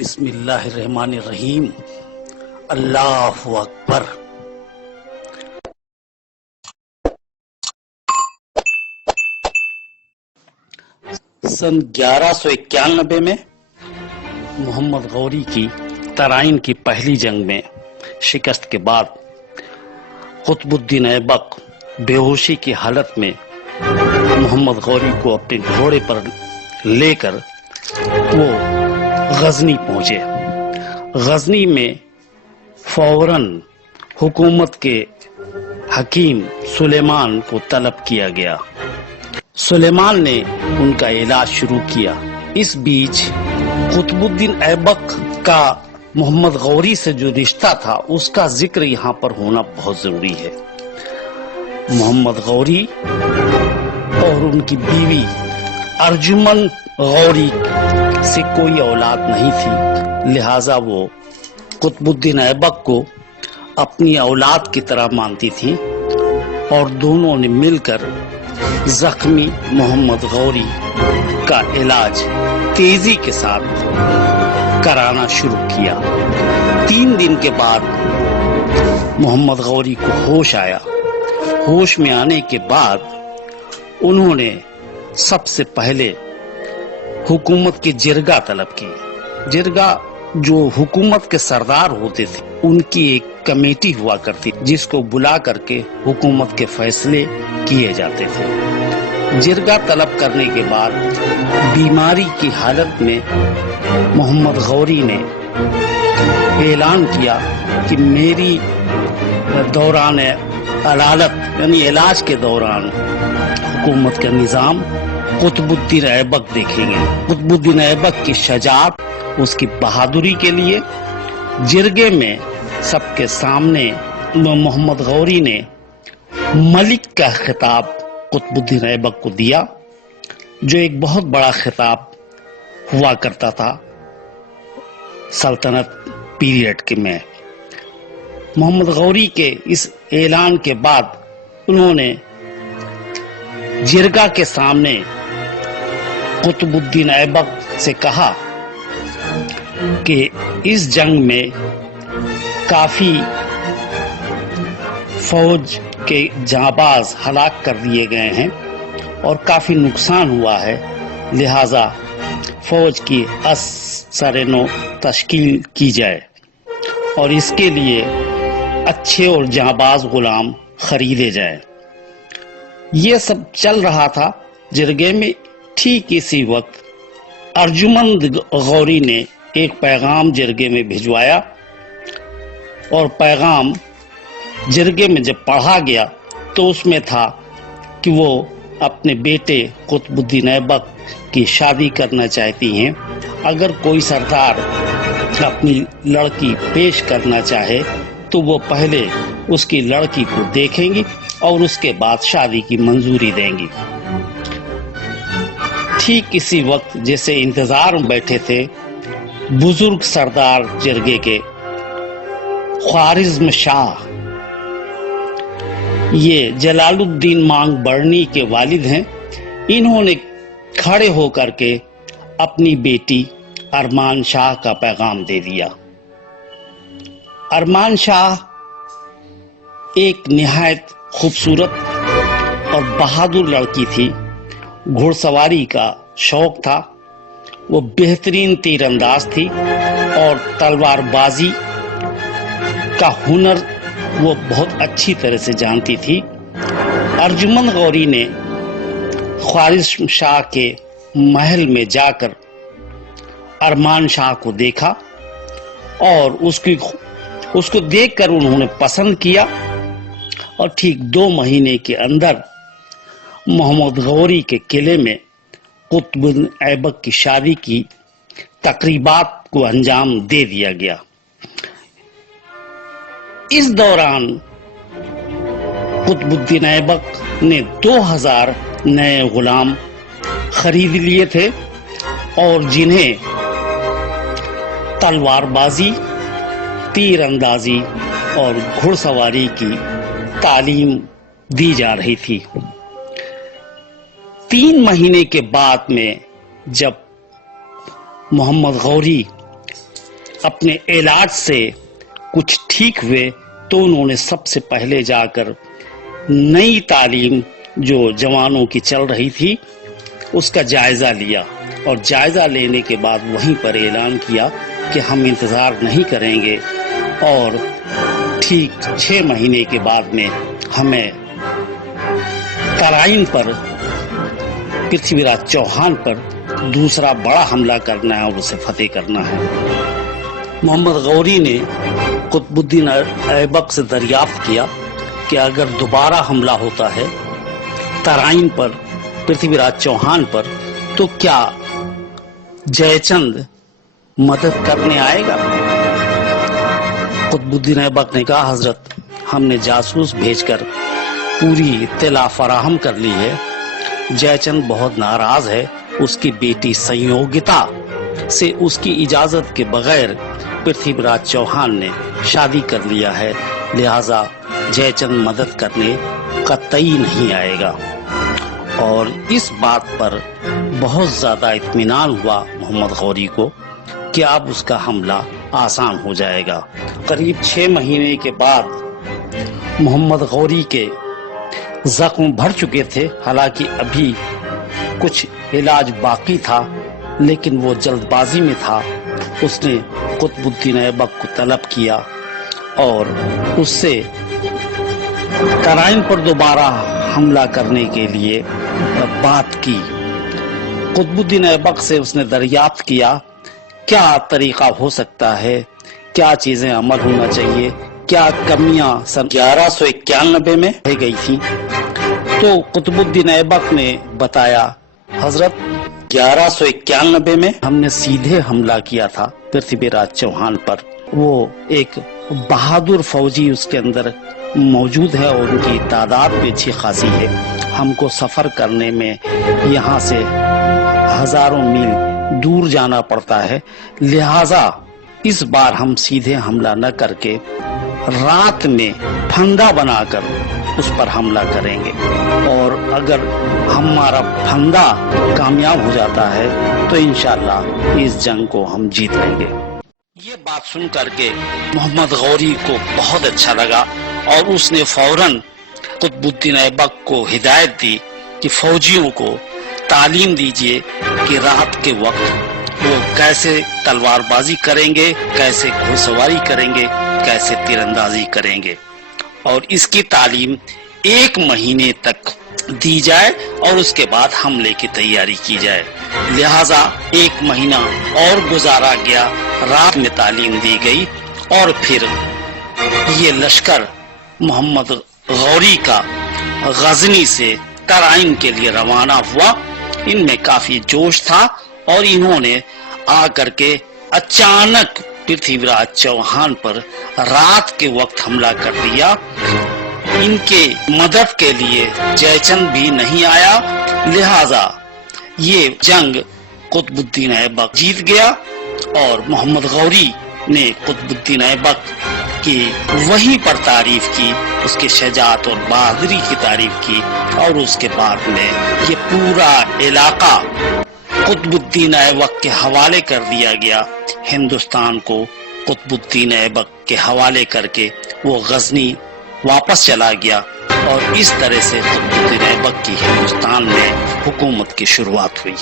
بسم اللہ الرحمن الرحیم۔ اللہ اکبر۔ سن 1191 میں محمد غوری کی ترائن کی پہلی جنگ میں شکست کے بعد قطب الدین ایبک بے ہوشی کی حالت میں محمد غوری کو اپنے گھوڑے پر لے کر وہ غزنی پہنچے۔ غزنی میں فوراً حکومت کے حکیم سلیمان کو طلب کیا گیا۔ سلیمان نے ان کا علاج شروع کیا۔ اس بیچ قطب الدین ایبک کا محمد غوری سے جو رشتہ تھا اس کا ذکر یہاں پر ہونا بہت ضروری ہے۔ محمد غوری اور ان کی بیوی ارجمن غوری سے کوئی اولاد نہیں تھی، لہذا وہ قطب الدین ایبک کو اپنی اولاد کی طرح مانتی تھی اور دونوں نے مل کر زخمی محمد غوری کا علاج تیزی کے ساتھ کرانا شروع کیا۔ 3 دن کے بعد محمد غوری کو ہوش آیا۔ ہوش میں آنے کے بعد انہوں نے سب سے پہلے حکومت کی جرگہ طلب کی۔ جرگہ جو حکومت کے سردار ہوتے تھے ان کی ایک کمیٹی ہوا کرتی جس کو بلا کر کے حکومت کے فیصلے کیے جاتے تھے۔ جرگہ طلب کرنے کے بعد بیماری کی حالت میں محمد غوری نے اعلان کیا کہ میری دوران عدالت یعنی علاج کے دوران حکومت کا نظام قطب الدین ایبک دیکھیں گے۔ قطب الدین ایبک کی شجاعت، اس کی بہادری کے لیے جرگے میں سب کے سامنے محمد غوری نے ملک کا خطاب قطب الدین ایبک کو دیا، جو ایک بہت بڑا خطاب ہوا کرتا تھا سلطنت پیریڈ کے میں۔ محمد غوری کے اس اعلان کے بعد انہوں نے جرگہ کے سامنے قطب الدین ایبک سے کہا کہ اس جنگ میں کافی فوج کے جانباز ہلاک کر دیے گئے ہیں اور کافی نقصان ہوا ہے، لہذا فوج کی سرنو تشکیل کی جائے اور اس کے لیے اچھے اور جانباز غلام خریدے جائیں۔ یہ سب چل رہا تھا جرگے میں۔ ٹھیک اسی وقت ارجمن غوری نے ایک پیغام جرگے میں بھجوایا اور پیغام جرگے میں جب پڑھا گیا تو اس میں تھا کہ وہ اپنے بیٹے قطب الدین ایبک کی شادی کرنا چاہتی ہیں۔ اگر کوئی سردار اپنی لڑکی پیش کرنا چاہے تو وہ پہلے اس کی لڑکی کو دیکھیں گی اور اس کے بعد شادی کی منظوری دیں گی۔ ٹھیک اسی وقت جیسے انتظار میں بیٹھے تھے بزرگ سردار جرگے کے خوارزم شاہ، یہ جلال الدین مانگ برنی کے والد ہیں، انہوں نے کھڑے ہو کر کے اپنی بیٹی ارمان شاہ کا پیغام دے دیا۔ ارمان شاہ ایک نہایت خوبصورت اور بہادر لڑکی تھی، گھڑ سواری کا شوق تھا، وہ بہترین تیر انداز تھی اور تلوار بازی کا ہنر وہ بہت اچھی طرح سے جانتی تھی۔ ارجمن غوری نے خوارزم شاہ کے محل میں جا کر ارمان شاہ کو دیکھا اور اس کو دیکھ کر انہوں نے پسند کیا اور ٹھیک 2 مہینے کے اندر محمد غوری کے قلعے میں قطب ایبک کی شادی کی تقریبات کو انجام دے دیا گیا۔ اس دوران قطب الدین ایبک نے 2000 نئے غلام خرید لیے تھے اور جنہیں تلوار بازی، تیر اندازی اور گھڑ سواری کی تعلیم دی جا رہی تھی۔ 3 مہینے کے بعد میں جب محمد غوری اپنے علاج سے کچھ ٹھیک ہوئے تو انہوں نے سب سے پہلے جا کر نئی تعلیم جو جوانوں کی چل رہی تھی اس کا جائزہ لیا، اور جائزہ لینے کے بعد وہیں پر اعلان کیا کہ ہم انتظار نہیں کریں گے، اور ٹھیک 6 مہینے کے بعد میں ہمیں ترائن پر پرتھوی راج چوہان پر دوسرا بڑا حملہ کرنا ہے اور اسے فتح کرنا ہے۔ محمد غوری نے قطب الدین ایبک سے دریافت کیا کہ اگر دوبارہ حملہ ہوتا ہے ترائن پر پرتھوی راج چوہان پر تو کیا جے چند مدد کرنے آئے گا؟ قطب الدین ایبک نے کہا حضرت ہم نے جاسوس بھیج کر پوری اطلاع فراہم کر لی ہے، جے چند بہت ناراض ہے، اس کی بیٹی سنیوگتا سے اس کی اجازت کے بغیر پرتھوی راج چوہان نے شادی کر لیا ہے، لہذا جے چند مدد کرنے قطعی نہیں آئے گا۔ اور اس بات پر بہت زیادہ اطمینان ہوا محمد غوری کو کہ اب اس کا حملہ آسان ہو جائے گا۔ قریب 6 مہینے کے بعد محمد غوری کے زخم بھر چکے تھے، حالانکہ ابھی کچھ علاج باقی تھا، لیکن وہ جلد بازی میں تھا۔ اس نے قطب الدین ایبک کو طلب کیا اور اس سے ترائن پر دوبارہ حملہ کرنے کے لیے بات کی۔ قطب الدین ایبک سے اس نے دریافت کیا کیا طریقہ ہو سکتا ہے، کیا چیزیں عمل ہونا چاہیے، کیا کمیاں سن 1191 میں رہ گئی تھی۔ تو قطب الدین ایبک نے بتایا حضرت 1191 میں ہم نے سیدھے حملہ کیا تھا پرتھوی راج چوہان پر، وہ ایک بہادر فوجی اس کے اندر موجود ہے اور ان کی تعداد بھی اچھی خاصی ہے، ہم کو سفر کرنے میں یہاں سے ہزاروں میل دور جانا پڑتا ہے، لہذا اس بار ہم سیدھے حملہ نہ کر کے رات میں پھندا بنا کر اس پر حملہ کریں گے، اور اگر ہمارا پھندا کامیاب ہو جاتا ہے تو انشاءاللہ اس جنگ کو ہم جیت لیں گے۔ یہ بات سن کر کے محمد غوری کو بہت اچھا لگا اور اس نے فوراً قطب الدین ایبک کو ہدایت دی کہ فوجیوں کو تعلیم دیجیے کہ رات کے وقت وہ کیسے تلوار بازی کریں گے، کیسے گھوڑ سواری کریں گے، کیسے تیر اندازی کریں گے، اور اس کی تعلیم 1 مہینے تک دی جائے اور اس کے بعد حملے کی تیاری کی جائے۔ لہذا 1 مہینہ اور گزارا گیا، رات میں تعلیم دی گئی، اور پھر یہ لشکر محمد غوری کا غزنی سے ترائن کے لیے روانہ ہوا۔ ان میں کافی جوش تھا اور انہوں نے آ کر کے اچانک پرتھوی راج چوہان پر رات کے وقت حملہ کر دیا۔ ان کے مدد کے لیے جے چند بھی نہیں آیا، لہذا یہ جنگ قطب الدین ایبک جیت گیا، اور محمد غوری نے قطب الدین ایبک کی وہیں پر تعریف کی، اس کے شجاعت اور بہادری کی تعریف کی، اور اس کے بعد میں یہ پورا علاقہ قطب الدین ایبک کے حوالے کر دیا گیا۔ ہندوستان کو قطب الدین ایبک کے حوالے کر کے وہ غزنی واپس چلا گیا، اور اس طرح سے قطب الدین ایبک کی ہندوستان میں حکومت کی شروعات ہوئی۔